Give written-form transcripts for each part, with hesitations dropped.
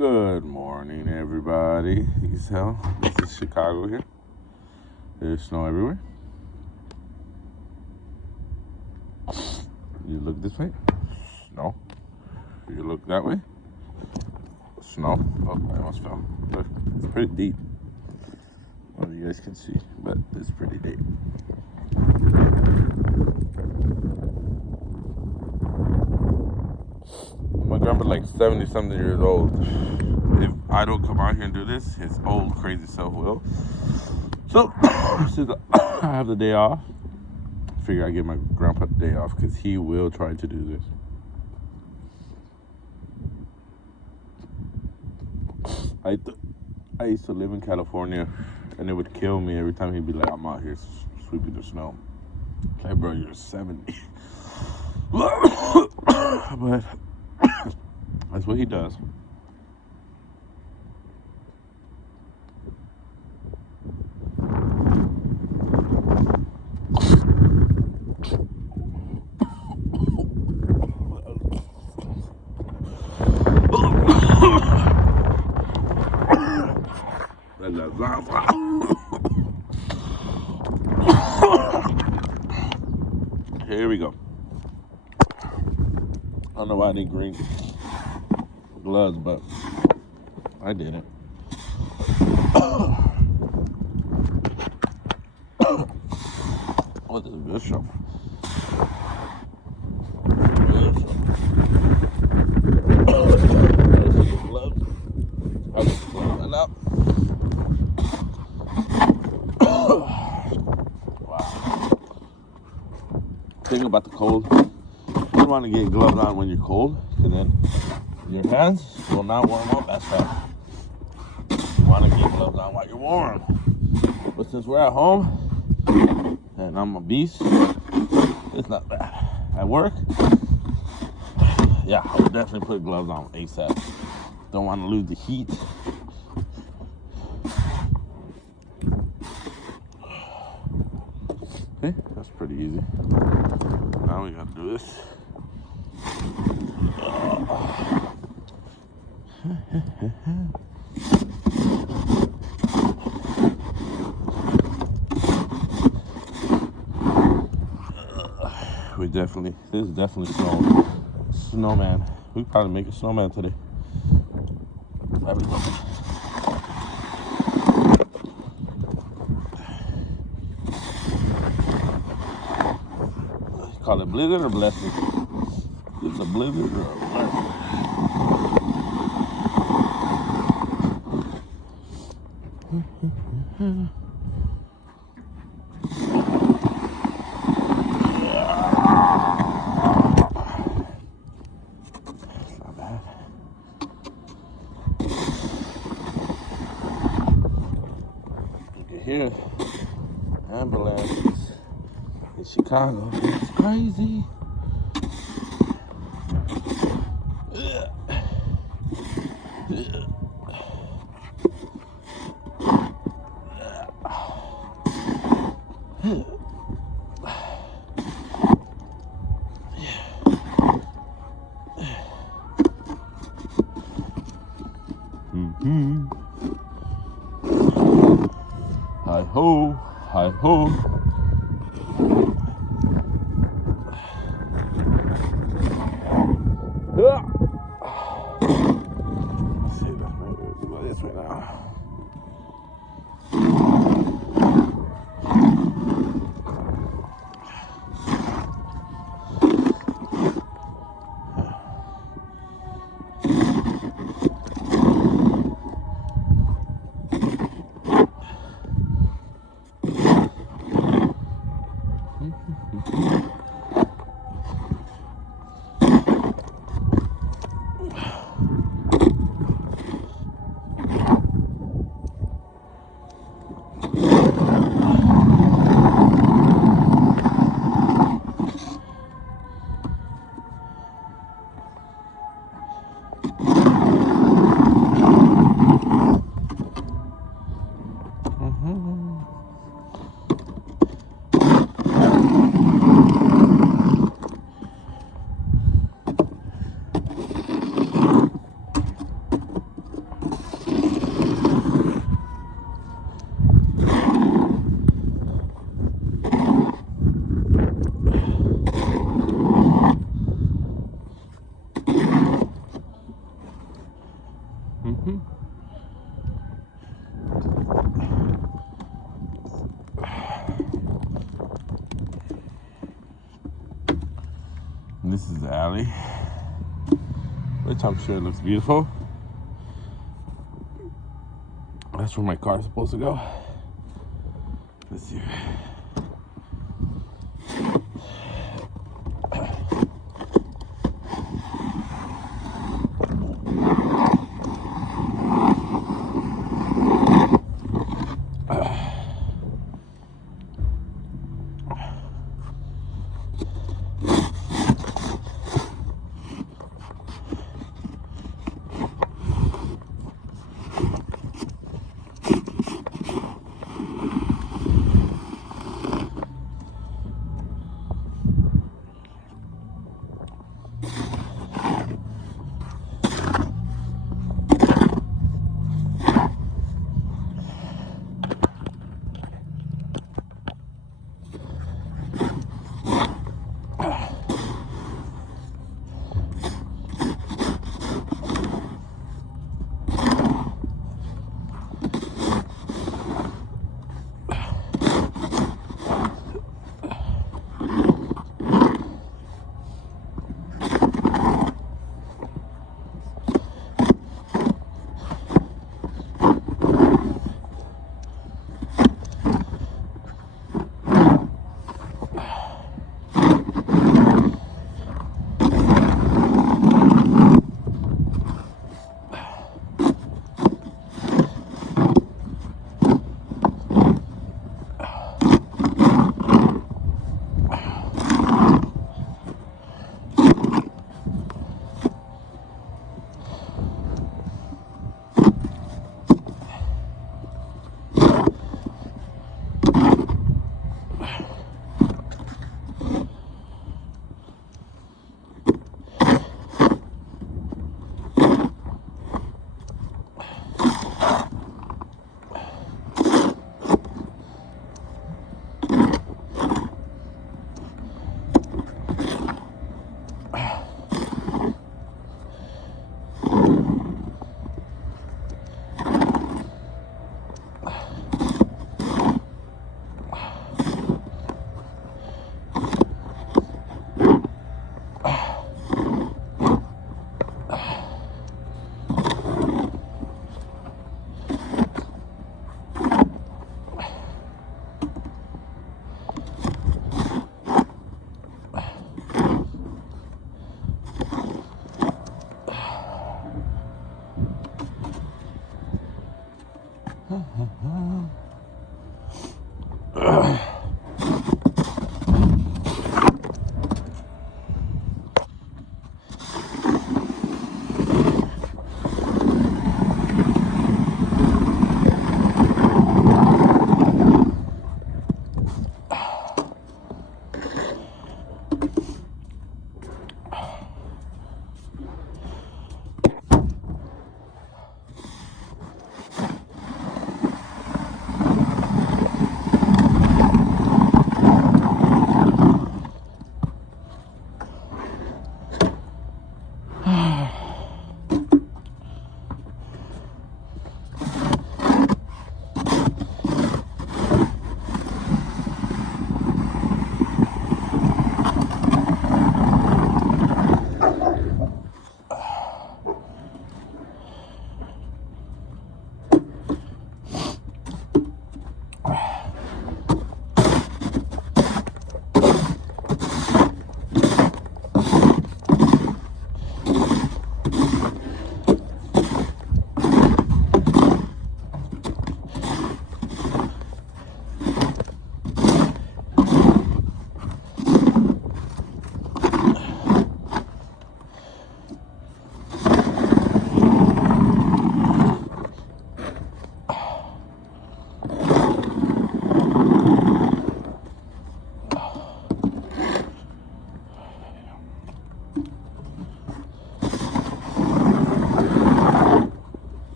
Good morning, everybody. This is Chicago here. There's snow everywhere. You look this way, snow. You look that way, snow. Oh, I almost fell. Look, it's pretty deep. I don't know if you guys can see, but it's pretty deep. My grandpa's like 70-something years old. If I don't come out here and do this, his old crazy self will. So, since I have the day off, I figure I give my grandpa the day off because he will try to do this. I used to live in California, and it would kill me every time he'd be like, I'm out here sweeping the snow. Like, bro, you're 70. But that's what he does. Here we go. I don't know why I need green gloves, but I did it. Oh, this is a good show. Gloves. I just clean that up. Wow. Think about the cold. You want to get gloves on when you're cold, because then your hands will not warm up as fast. You want to get gloves on while you're warm. But since we're at home, and I'm a beast, it's not bad. At work, yeah, I would definitely put gloves on ASAP. Don't want to lose the heat. Okay, that's pretty easy. Now we gotta do this. This is definitely snowman. We could probably make a snowman today. Call it blizzard or blessing? It's a blizzard or a blessing? Here, ambulances in Chicago. It's crazy. Hi ho, hi ho. Let's see, maybe go this way now. Mm-hmm. And this is the alley, which I'm sure looks beautiful. That's where my car is supposed to go. Let's see.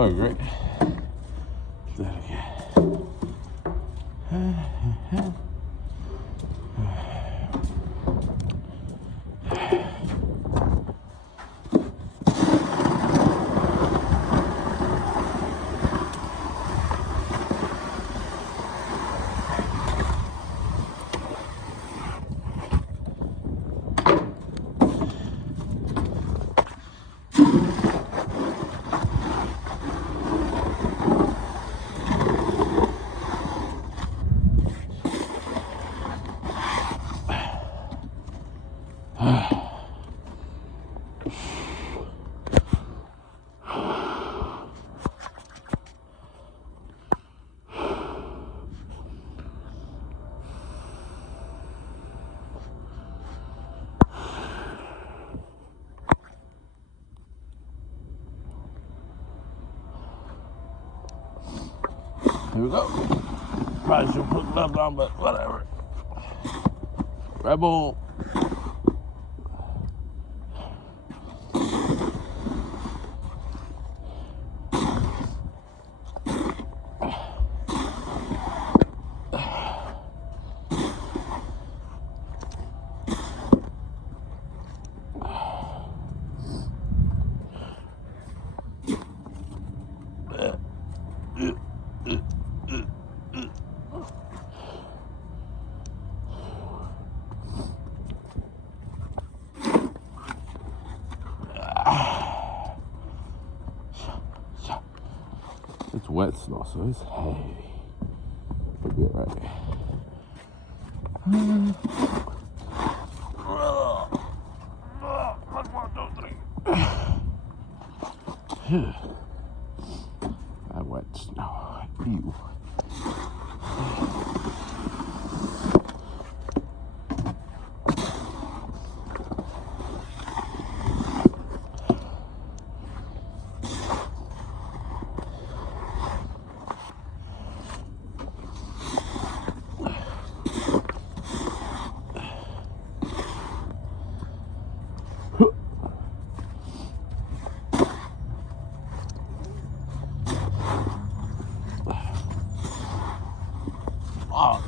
Oh, great. Do that again. Here we go. Probably should put gloves on, but whatever. Rebel. It's wet snow, so it's heavy. It'll be alright. That wet snow. Ew. Oh.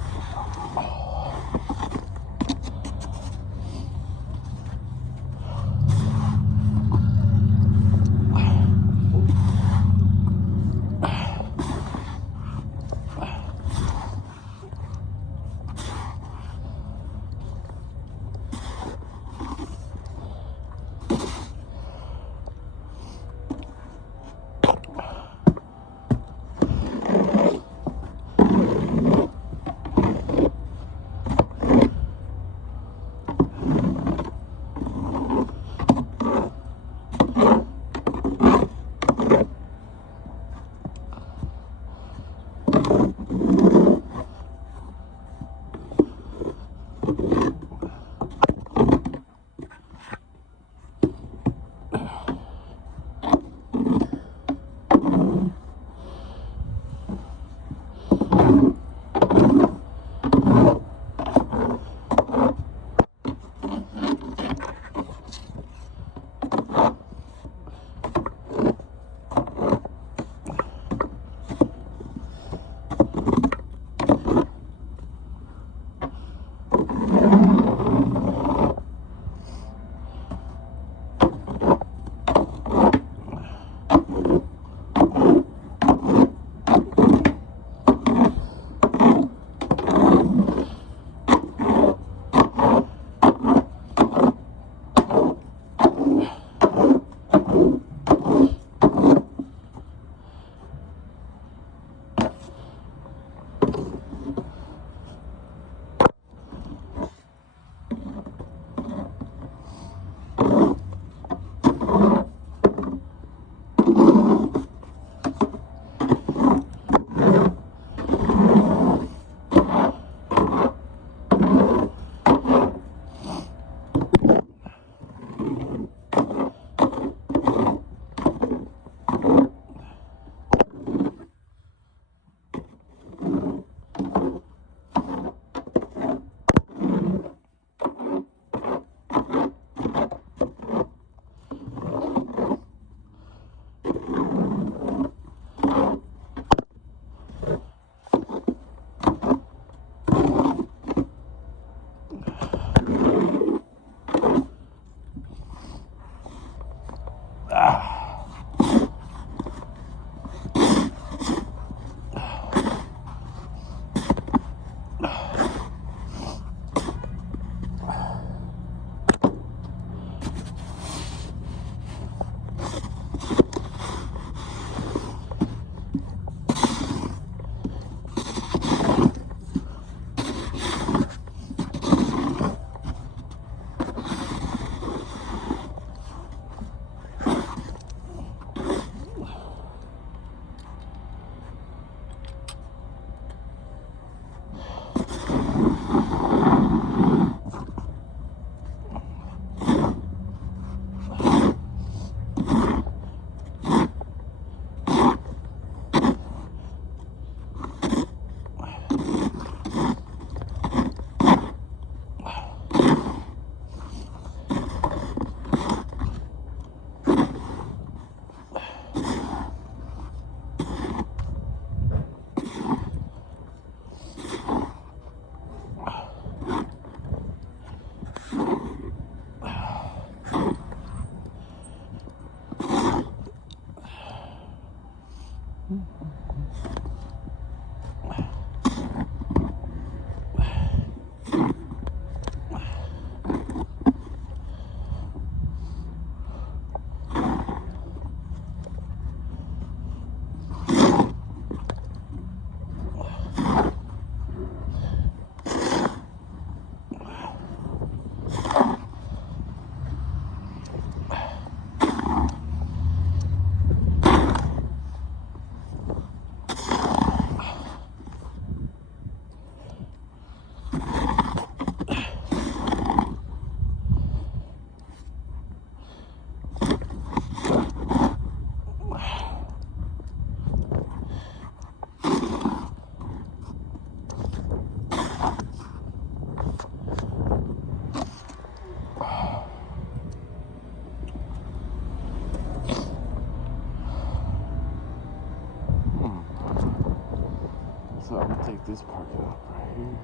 So I'm gonna take this part off right here.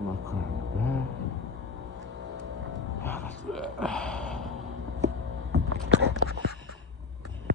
I'm gonna clear the bed.